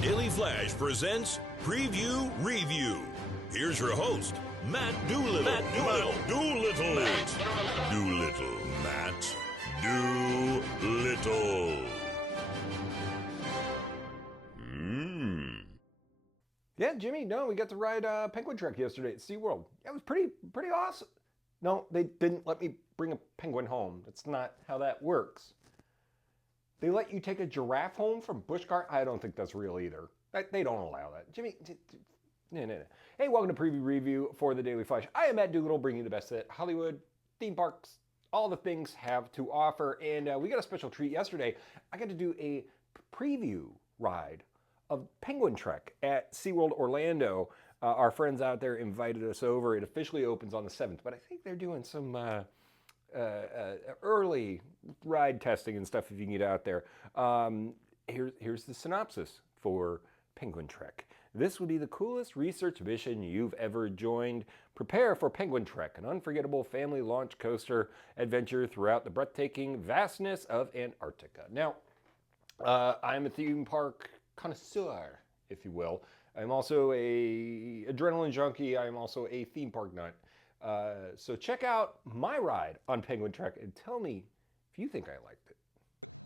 Daily Flash presents Preview Review. Here's your host, Matt Doolittle. Matt Doolittle. Matt Doolittle. Yeah, Jimmy, no, we got to ride Penguin Trek yesterday at SeaWorld. It was pretty awesome. No, they didn't let me bring a penguin home. That's not how that works. They let you take a giraffe home from Busch Gardens? I don't think that's real either. They don't allow that. Jimmy, no. Hey, welcome to Preview Review for the Daily Flash. I am Matt Doolittle, bringing you the best that Hollywood, theme parks, all the things have to offer. And we got a special treat yesterday. I got to do a preview ride of Penguin Trek at SeaWorld Orlando. Our friends out there invited us over. It officially opens on the 7th, but I think they're doing some early ride testing and stuff if you can get out there. Here's the synopsis for Penguin Trek. This will be the coolest research mission you've ever joined. Prepare for Penguin Trek, an unforgettable family launch coaster adventure throughout the breathtaking vastness of Antarctica. Now, I'm a theme park connoisseur, if you will. I'm also a adrenaline junkie. I'm also a theme park nut. So check out my ride on Penguin Trek and tell me if you think I liked it.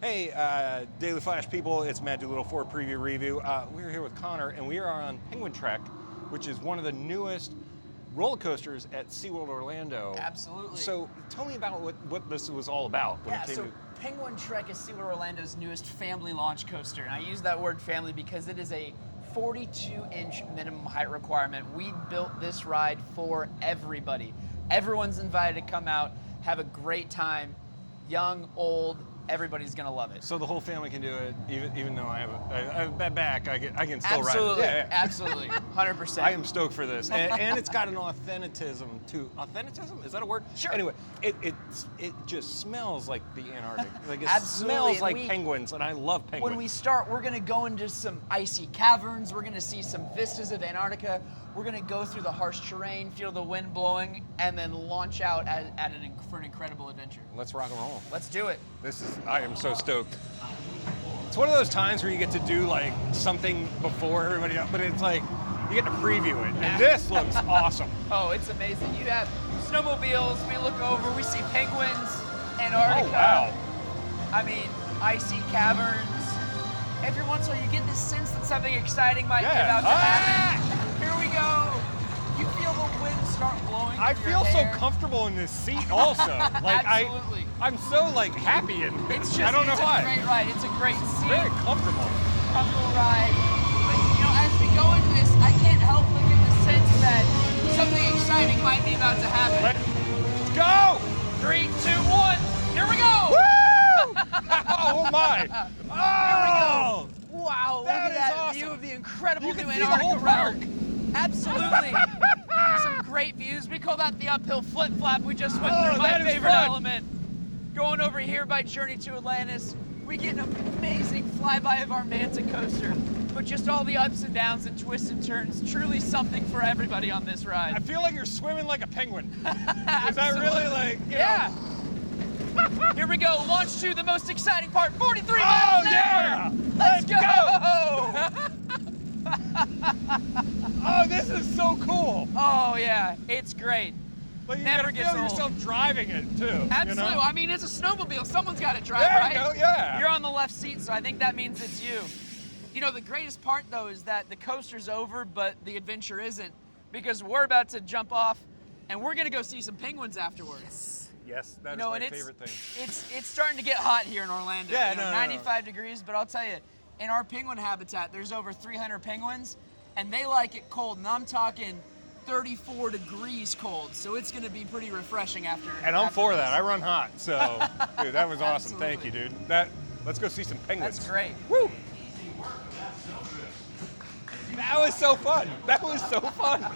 Hey, Daily Flash people, it's Matt Doolittle for Preview Review. We're here with Connor, and we are on Penguin Trek, which is one of the newest roller coasters at SeaWorld Orlando. Absolutely. So tell me about what this was all about. Penguin Trek is SeaWorld Orlando's newest family launch coaster. And I use that word family because it is a 42-inch minimum height requirement. We built this ride for everybody. Everyone's invited to come out, have a great time, young, old, everybody's gonna love it. So the whole family can do it, even though I have a bad back, I can still absolutely, ride it. Yeah. Absolutely, 100%. I am stoked for this, and it's got an authenticism to authenticism. Is that a word? Sure. Anyway, it just smells like the Antarctic. Like it absolutely. smells like penguins, and I love penguins. When we start, we're gonna go into some icy caverns. We're gonna see some vistas of Antarctica. We're gonna go through the harsh terrain, feel the wind blowing, and then launch out for an incredible adventure. Let's rock and roll. Let's do it. I am so stoked. It's one of those times where you get to do like something before everybody else, but it's like you get to preview it, and this looks awesome. Oh, it's amazing. You have snowmobiles. We look over. We see penguins, Antarctica. Oh wow! I mean, icy caverns. Every once in a while, you get this sense that something exciting might be about to happen. Here we go. You feel the wind start blowing. I feel so comfortable in this seat also. Like absolutely. I'm so like happy in this. It's just, I don't know why. It's a great ride. It's a great seat. Very comfortable. Comfortable ride. But as we go into this, I can't help but get the sense that something exciting might be about to happen. Let's go! 3, 2, 1. Here we go! Woo! Oh my! Oh! Wow, look That at is that awesome. view of the incredible You new can see the Antarctica whole park. realm. Absolutely. Some great views. We call that the uphill flip-flap. We just went through my favorite element. Going over here by Journey to Atlantis, we get an amazing flyby of our Manta coaster. But just all the ups and downs and twists and turns. Truly something for everybody on this ride. I feel like you're swimming like a penguin. Is that really like, you know? Here we go, launch to the most exciting part, 43 miles Oh an yeah! hour. Let's go! Oh, this is so cool. Oh yeah, it's great. But you Never gotta gets feel old. yourself driving it too. Absolutely, You know? I mean it's a snowmobile, someone's gotta drive, There right? you go, yeah. You're on the left seat, so I think that means it's you. You know, the greatest part though is that the coaster's over, but the adventure isn't, because we're about to jump off and we're gonna go see some penguins afterwards. Yes, that is my favorite thing. It's starting to get hot here in Orlando. Yeah, you know, no. 95 degrees, but I'll tell you, in our penguin habitat, there's over 300 penguins, and they like it cold, and I'm talking 34 degrees cold, so it's gonna be pretty refreshing after. And I'm for that. I run hot, so dude, that was awesome. Absolutely. Thank you, dude. Let's go see some penguins. That's great. Woo! That was so fun. That was so fun.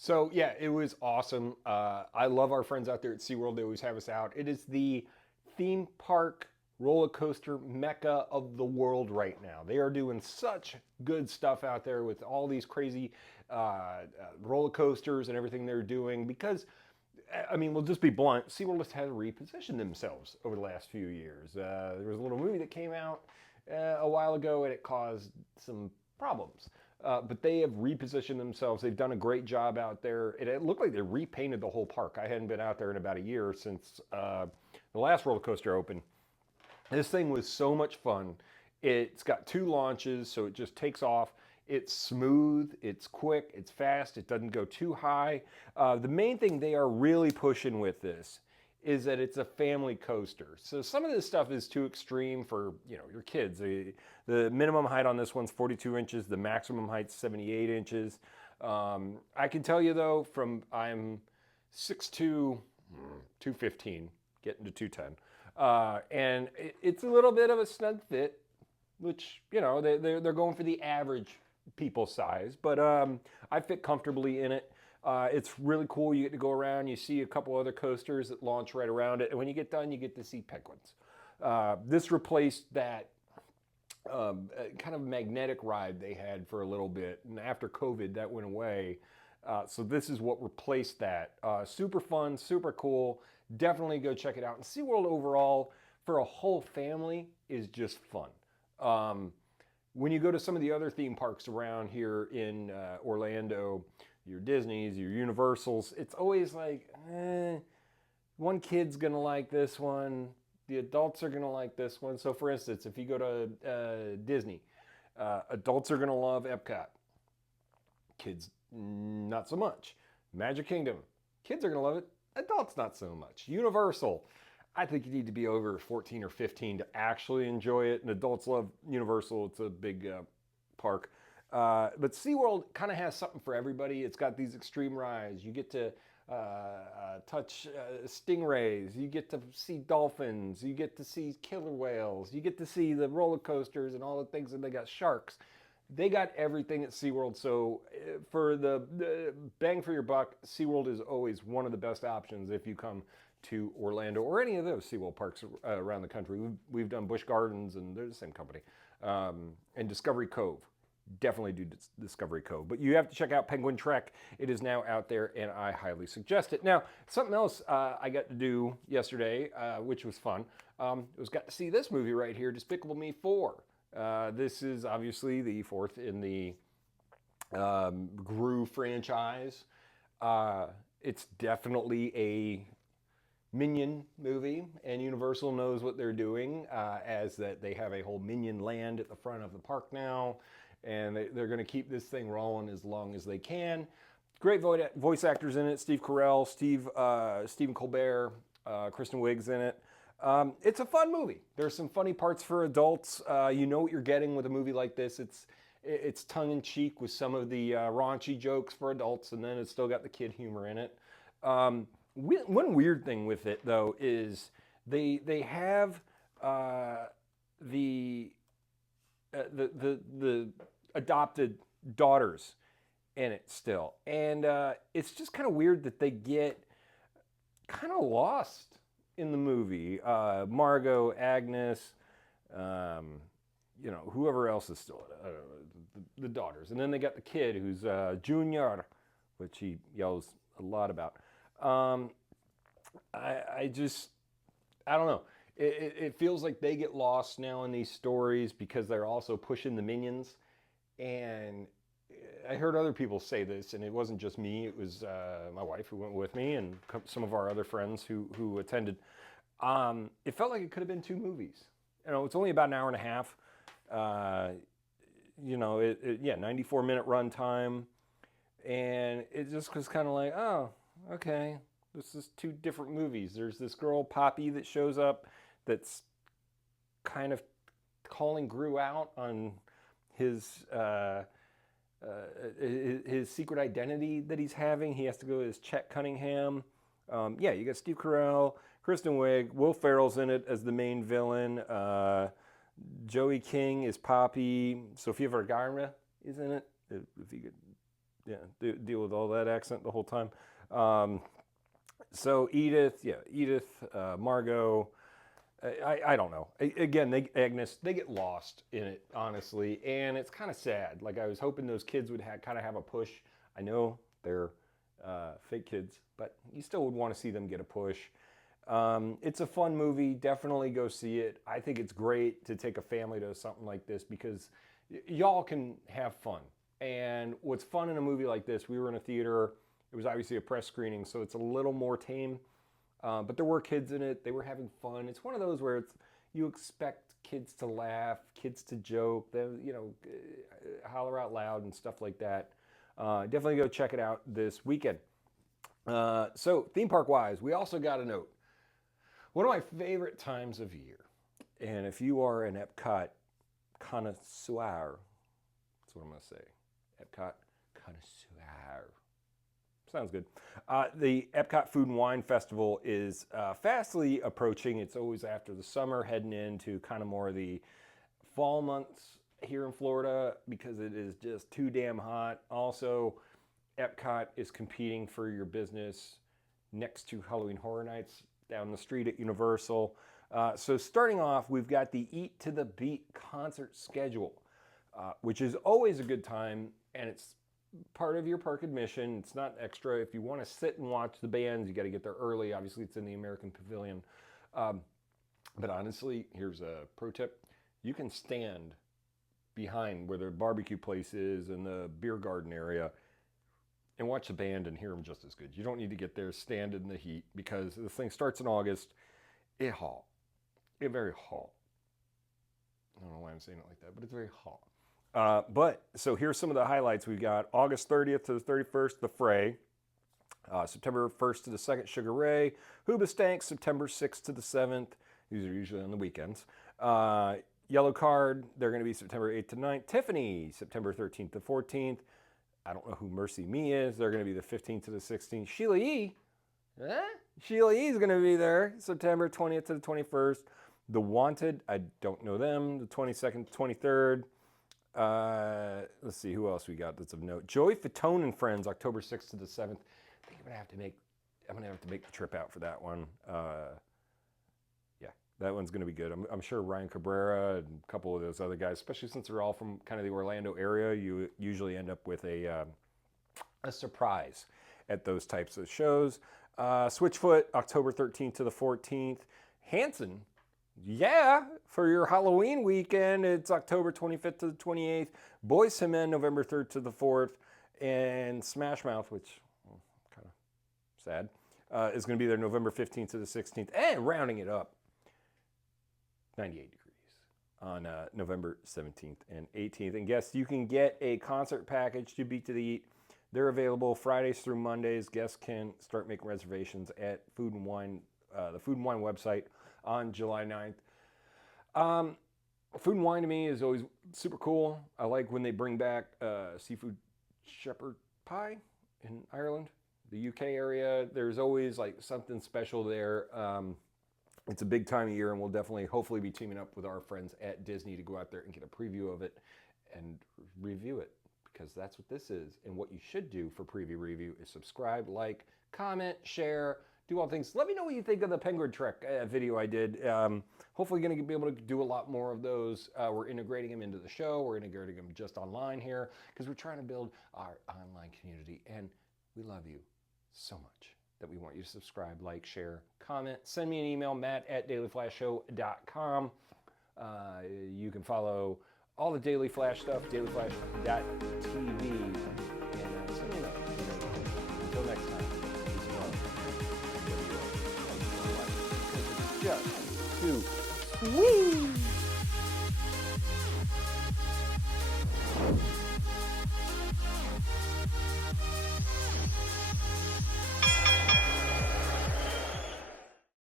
So yeah, it was awesome. I love our friends out there at SeaWorld. They always have us out. It is the theme park roller coaster mecca of the world right now. They are doing such good stuff out there with all these crazy roller coasters and everything they're doing because, I mean, we'll just be blunt, SeaWorld has had to reposition themselves over the last few years. There was a little movie that came out a while ago, and it caused some problems. But they have repositioned themselves. They've done a great job out there. It looked like they repainted the whole park. I hadn't been out there in about a year since the last roller coaster opened. This thing was so much fun. It's got 2 launches, so it just takes off. It's smooth, it's quick, it's fast, it doesn't go too high. The main thing they are really pushing with this is that it's a family coaster. So some of this stuff is too extreme for, your kids. The minimum height on this one's 42 inches. The maximum height's 78 inches. I can tell you though, I'm 6'2", 215, getting to 210. And it's a little bit of a snug fit, which, they're going for the average people size, but I fit comfortably in it. It's really cool. You get to go around, you see a couple other coasters that launch right around it, and when you get done, you get to see penguins. This replaced that kind of magnetic ride they had for a little bit, and after COVID, that went away. So this is what replaced that. Super fun, super cool. Definitely go check it out. And SeaWorld overall, for a whole family, is just fun. When you go to some of the other theme parks around here in Orlando, your Disneys, your Universals, it's always like, one kid's gonna like this one, the adults are gonna like this one. So for instance, if you go to Disney, adults are gonna love Epcot. Kids, not so much. Magic Kingdom, kids are gonna love it, adults not so much. Universal, I think you need to be over 14 or 15 to actually enjoy it, and adults love Universal. It's a big park. But SeaWorld kind of has something for everybody. It's got these extreme rides. You get to touch stingrays. You get to see dolphins. You get to see killer whales. You get to see the roller coasters and all the things, and they got sharks. They got everything at SeaWorld. So for the bang for your buck, SeaWorld is always one of the best options if you come to Orlando or any of those SeaWorld parks around the country. We've done Busch Gardens, and they're the same company. And Discovery Cove. Definitely do Discovery Cove. But you have to check out Penguin Trek. It is now out there, and I highly suggest it. Now, something else I got to do yesterday, which was fun, was got to see this movie right here, Despicable Me 4. This is obviously the 4th in the Gru franchise. It's definitely a Minion movie, and Universal knows what they're doing, as that they have a whole Minion land at the front of the park now, and they're going to keep this thing rolling as long as they can. Great voice actors in it: Steve Carell, Stephen Colbert, Kristen Wiig's in it. It's a fun movie. There's some funny parts for adults. You know what you're getting with a movie like this. It's tongue-in-cheek with some of the raunchy jokes for adults, and then it's still got the kid humor in it. One weird thing with it, though, is they have the adopted daughters in it still, and it's just kind of weird that they get kind of lost in the movie. Margot, Agnes, whoever else is still the daughters, and then they got the kid who's Junior, which he yells a lot about. I don't know. It feels like they get lost now in these stories because they're also pushing the Minions. And I heard other people say this, and it wasn't just me. It was my wife who went with me, and some of our other friends who attended. It felt like it could have been 2 movies. It's only about an hour and a half. 94-minute run time. And it just was kind of like, oh, okay, this is 2 different movies. There's this girl, Poppy, that shows up that's kind of calling Gru out on his secret identity that he's having. He has to go as Chet Cunningham. You got Steve Carell, Kristen Wiig, Will Ferrell's in it as the main villain. Joey King is Poppy. Sofia Vergara is in it. If you could deal with all that accent the whole time. So Edith, Margot, I don't know. Again, Agnes, they get lost in it, honestly, and it's kind of sad. Like, I was hoping those kids would kind of have a push. I know they're fake kids, but you still would want to see them get a push. It's a fun movie. Definitely go see it. I think it's great to take a family to something like this because y'all can have fun. And what's fun in a movie like this, we were in a theater. It was obviously a press screening, so it's a little more tame. But there were kids in it. They were having fun. It's one of those where you expect kids to laugh, kids to joke, holler out loud and stuff like that. Definitely go check it out this weekend. So theme park wise, we also got a note. One of my favorite times of year, and if you are an Epcot connoisseur, that's what I'm going to say. Epcot connoisseur. Sounds good. The Epcot Food and Wine Festival is fastly approaching. It's always after the summer, heading into kind of more of the fall months here in Florida because it is just too damn hot. Also, Epcot is competing for your business next to Halloween Horror Nights down the street at Universal. So starting off, we've got the Eat to the Beat concert schedule, which is always a good time, and it's part of your park admission. It's not extra. If you want to sit and watch the bands, you got to get there early. Obviously, it's in the American Pavilion. But honestly, here's a pro tip. You can stand behind where the barbecue place is and the beer garden area and watch the band and hear them just as good. You don't need to get there, stand in the heat, because this thing starts in August. It's hot. It's very hot. I don't know why I'm saying it like that, but it's very hot. So here's some of the highlights. We've got August 30th to the 31st, The Fray. September 1st to the 2nd, Sugar Ray. Hoobastank, September 6th to the 7th. These are usually on the weekends. Yellow Card, they're going to be September 8th to 9th. Tiffany, September 13th to 14th. I don't know who Mercy Me is. They're going to be the 15th to the 16th. Sheila E. Sheila E. is going to be there September 20th to the 21st. The Wanted, I don't know them. The 22nd to 23rd. Let's see who else we got that's of note. Joey Fatone and Friends, October 6th to the 7th. I think I'm gonna have to make the trip out for that one. Yeah, that one's gonna be good. I'm sure Ryan Cabrera and a couple of those other guys, especially since they're all from kind of the Orlando area, you usually end up with a surprise at those types of shows. Switchfoot, October 13th to the 14th. Hanson, yeah, for your Halloween weekend, it's October 25th to the 28th. Boys to Men, November 3rd to the 4th. And Smash Mouth, which kind of sad, is going to be there November 15th to the 16th. And rounding it up, 98 degrees on November 17th and 18th. And guests, you can get a concert package to Beat to the Eat. They're available Fridays through Mondays. Guests can start making reservations at Food and Wine, the Food and Wine website on July 9th. Food and Wine to me is always super cool. I like when they bring back seafood shepherd pie in Ireland, the UK area. There's always like something special there. It's a big time of year, and we'll definitely, hopefully, be teaming up with our friends at Disney to go out there and get a preview of it and review it, because that's what this is. And what you should do for preview review is subscribe, like, comment, share, do all things. Let me know what you think of the Penguin Trek video I did. Hopefully going to be able to do a lot more of those. We're integrating them into the show. We're integrating them just online here because we're trying to build our online community. And we love you so much that we want you to subscribe, like, share, comment. Send me an email, matt@dailyflashshow.com. You can follow all the Daily Flash stuff, dailyflash.tv. And send me a note. Until next time. Just 2 wee.